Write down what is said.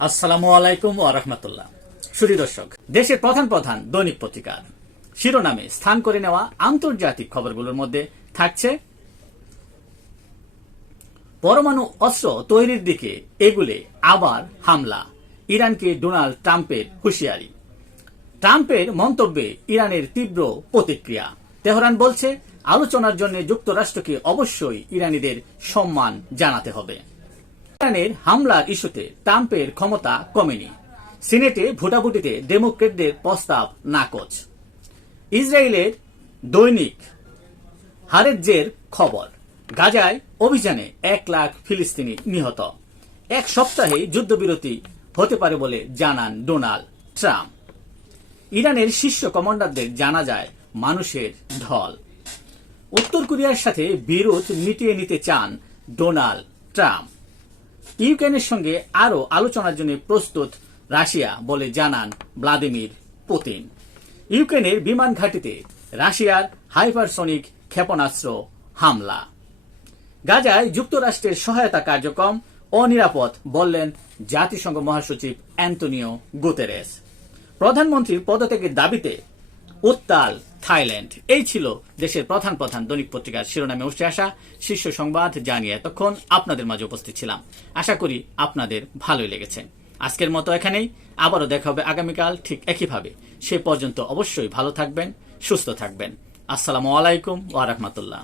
আসসালামু আলাইকুম ওয়া রাহমাতুল্লাহ। সুধী দর্শক, দেশের প্রধান প্রধান দৈনিক পত্রিকার শিরোনামে স্থান করে নেওয়া আন্তর্জাতিক খবরগুলোর মধ্যে থাকছে পরমাণু অস্ত্র তৈরির দিকে এগুলে আবার হামলা, ইরানকে ডোনাল্ড ট্রাম্পের হুঁশিয়ারি। ট্রাম্পের মন্তব্যে ইরানের তীব্র প্রতিক্রিয়া। তেহরান বলছে আলোচনার জন্য যুক্তরাষ্ট্রকে অবশ্যই ইরানিদের সম্মান জানাতে হবে। ইরানের হামলার ইস্যুতে ট্রাম্পের ক্ষমতা কমেনি। সিনেটে ভোটাভুটিতে ডেমোক্রেটদের প্রস্তাব নাকচ। ইসরায়েলের দৈনিক হারেজের খবর, গাজায় অভিযানে 1 লাখ ফিলিস্তিনি নিহত। এক সপ্তাহে যুদ্ধবিরতি হতে পারে বলে জানান ডোনাল্ড ট্রাম্প। ইরানের শীর্ষ কমান্ডারদের জানা যায় মানুষের ঢল। উত্তর কোরিয়ার সাথে বিরোধ মিটিয়ে নিতে চান ডোনাল্ড ট্রাম্প। ইউক্রেনের সঙ্গে আরও আলোচনার জন্য প্রস্তুত রাশিয়া বলে জানান ভ্লাদিমির পুতিন। ইউক্রেনের বিমান ঘাঁটিতে রাশিয়ার হাইপারসনিক ক্ষেপণাস্ত্র হামলা। গাজায় যুক্তরাষ্ট্রের সহায়তা কার্যক্রম অনিরাপদ বললেন জাতিসংঘ মহাসচিব অ্যান্টোনিও গুতেরেস। প্রধানমন্ত্রীর পদত্যাগের দাবিতে উত্তাল থাইল্যান্ড। এই ছিল দেশের প্রধান প্রধান দৈনিক পত্রিকার শিরোনামে উঠে আসা শীর্ষ সংবাদ, জানিয়ে এতক্ষণ আপনাদের মাঝে উপস্থিত ছিলাম। আশা করি আপনাদের ভালোই লেগেছে। আজকের মতো এখানেই, আবারও দেখা হবে আগামীকাল ঠিক একইভাবে। সে পর্যন্ত অবশ্যই ভালো থাকবেন, সুস্থ থাকবেন। আসসালামু আলাইকুম ওয়া রাহমাতুল্লাহ।